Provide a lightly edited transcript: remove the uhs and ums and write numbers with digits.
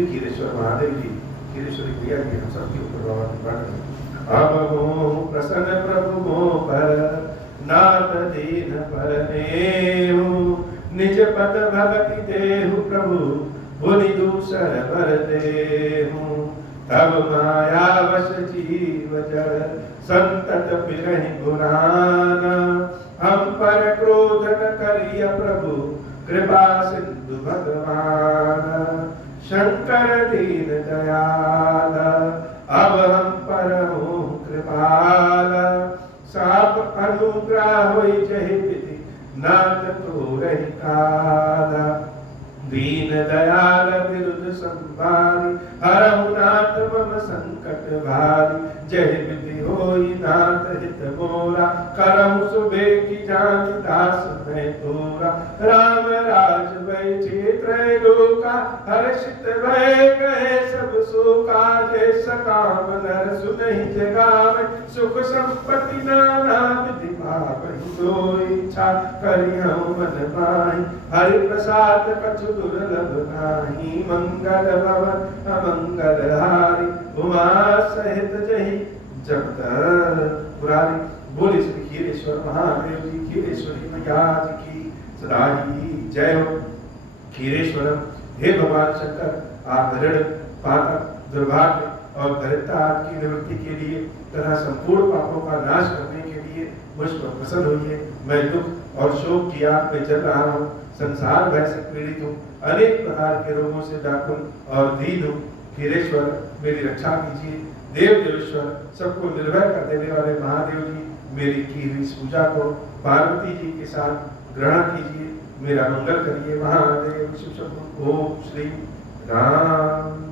श्री खीरेश्वर महादेव जी, खीरेश्वरी प्रिया जी, हम सबके ऊपर बाबा की पाठ। अब हो प्रसन्न प्रभु मोह पर, नाथ दीन पर नेहु, निज पद भगति देहु प्रभु, भुनि दूसर वर देहु। तब माया वश जीव जड़, संतत फिरहि गुणाना, हम पर क्रोध न करिय प्रभु, कृपा सिंधु भगवान। शंकर दीन दयाल, अब हम पर हो कृपाल, साप अनुग्रह होई जहि विधि, नाथ तोरहि काल। दीन दयाल विरुद्ध संभारी, हरहु नाथ मम संकट भारी। जय विधि होई नाथ हित मोरा, करहु सुबे की जान दास मैं तोरा। राम राज बैठे त्रैलोका, हर्षित भय गए सब शोका। जय सकाम नर सुनहि जगावे, सुख संपत्ति नाना विधि पावहि। जो इच्छा करिहु मन माहि, हरि प्रसाद कछु दुर्लभ नाही। मंगल भवन अमंगल हारी, उमा सहित जहि जगत पुरारी। बोले श्री खीरेश्वर महादेव जी, खीरेश्वरी मैया जी की सदा ही जय हो। खीरेश्वरम, हे भगवान शंकर, आप ऋण पातक दुर्भाग्य और दरिद्रता की निवृत्ति के लिए तथा संपूर्ण पापों का नाश करने के लिए मुझ पर प्रसन्न होइए। मैं दुख और शोक की आग में जल रहा हूँ, संसार भय से पीड़ित हूँ, अनेक प्रकार के रोगों से व्याकुल और दीन हूँ। खीरेश्वर, मेरी रक्षा कीजिए। देव देवेश्वर, सबको निर्भय कर देने वाले महादेव जी, मेरी की हुई इस पूजा को पार्वती जी के साथ ग्रहण कीजिए, मेरा मंगल करिए। महादेव शिव शंभु। ओम श्री राम।